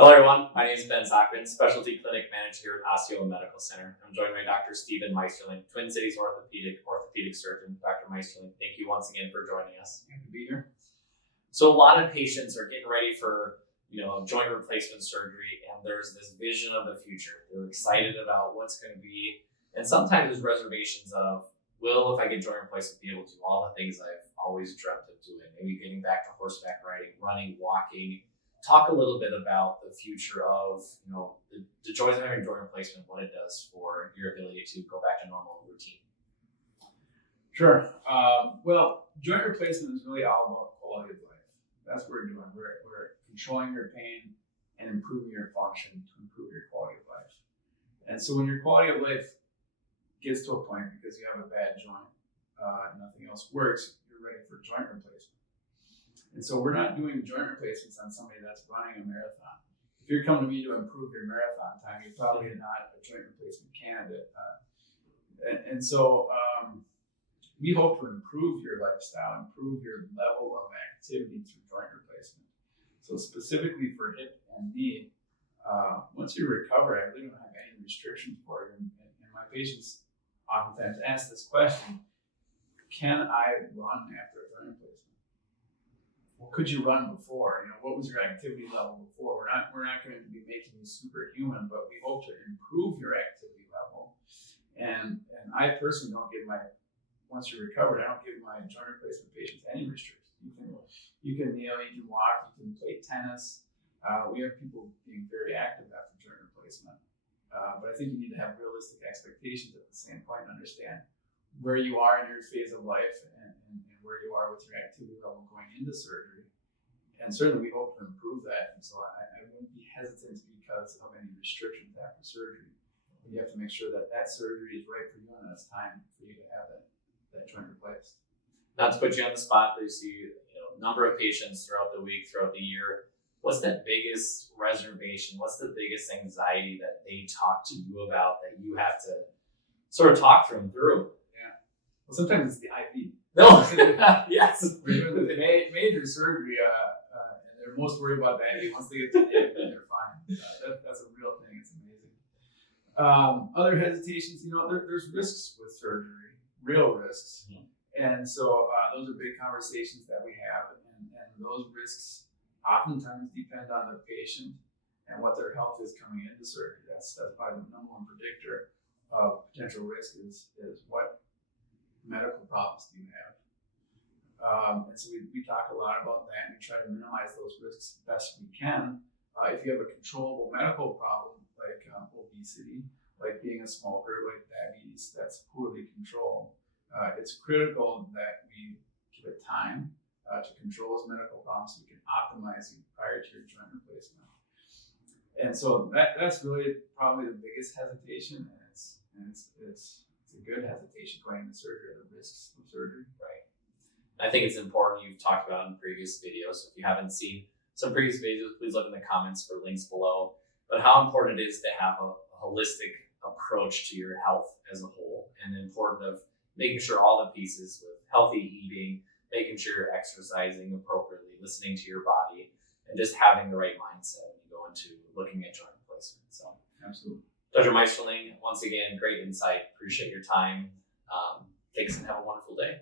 Hello everyone, my name is Ben Sockman, Specialty Clinic Manager here at Osceola Medical Center. I'm joined by Dr. Stephen Meisterling, Twin Cities orthopedic surgeon. Dr. Meisterling, thank you once again for joining us. Happy to be here. So a lot of patients are getting ready for joint replacement surgery, and there's this vision of the future. They're excited about what's going to be, and sometimes there's reservations of, will, if I get joint replacement, be able to do all the things I've always dreamt of doing, maybe getting back to horseback riding, running, walking. Talk a little bit about the future of, the joys of having joint replacement, what it does for your ability to go back to normal routine. Sure. Well, joint replacement is really all about quality of life. That's what we're doing. We're controlling your pain and improving your function to improve your quality of life. And so when your quality of life gets to a point because you have a bad joint, nothing else works, you're ready for joint replacement. And so we're not doing joint replacements on somebody that's running a marathon. If you're coming to me to improve your marathon time, you're probably not a joint replacement candidate. So we hope to improve your lifestyle, improve your level of activity through joint replacement. So specifically for hip and knee, once you recover, I really don't have any restrictions for you. And my patients oftentimes ask this question: can I run after a joint replacement? Well, could you run before? What was your activity level before? We're not going to be making you superhuman, but we hope to improve your activity level. And I personally don't give once you're recovered, I don't give my joint replacement patients any restrictions. You can kneel, you can walk, you can play tennis. We have people being very active after joint replacement. But I think you need to have realistic expectations at the same point and understand where you are in your phase of life and where you are with your activity level going into surgery. And certainly we hope to improve that. And so I wouldn't be hesitant because of any restrictions after surgery. But you have to make sure that surgery is right for you and it's time for you to have that joint replaced. Not to put you on the spot, but you see number of patients throughout the week, throughout the year. What's that biggest reservation? What's the biggest anxiety that they talk to you about that you have to sort of talk them through? Well, sometimes it's the IV. No, yes. The major surgery, and they're most worried about the IV. Once they get to the IV, they're fine. That's a real thing. It's amazing. Other hesitations, there's risks with surgery, real risks. Mm-hmm. And so those are big conversations that we have. And those risks oftentimes depend on the patient and what their health is coming into surgery. That's probably the number one predictor of potential risk is what medical problems do you have? And so we talk a lot about that, and we try to minimize those risks best we can. If you have a controllable medical problem like obesity, like being a smoker, like diabetes, that's poorly controlled. It's critical that we give it time to control those medical problems so we can optimize you prior to your joint replacement. And so that's really probably the biggest hesitation, and it's a good hesitation going into surgery, the risks of surgery. Right. I think it's important. You've talked about in previous videos. If you haven't seen some previous videos, please look in the comments for links below. But how important it is to have a holistic approach to your health as a whole, and important of making sure all the pieces with healthy eating, making sure you're exercising appropriately, listening to your body, and just having the right mindset when you go into looking at joint replacement. So, absolutely. Dr. Meisterling, once again, great insight. Appreciate your time. Thanks and have a wonderful day.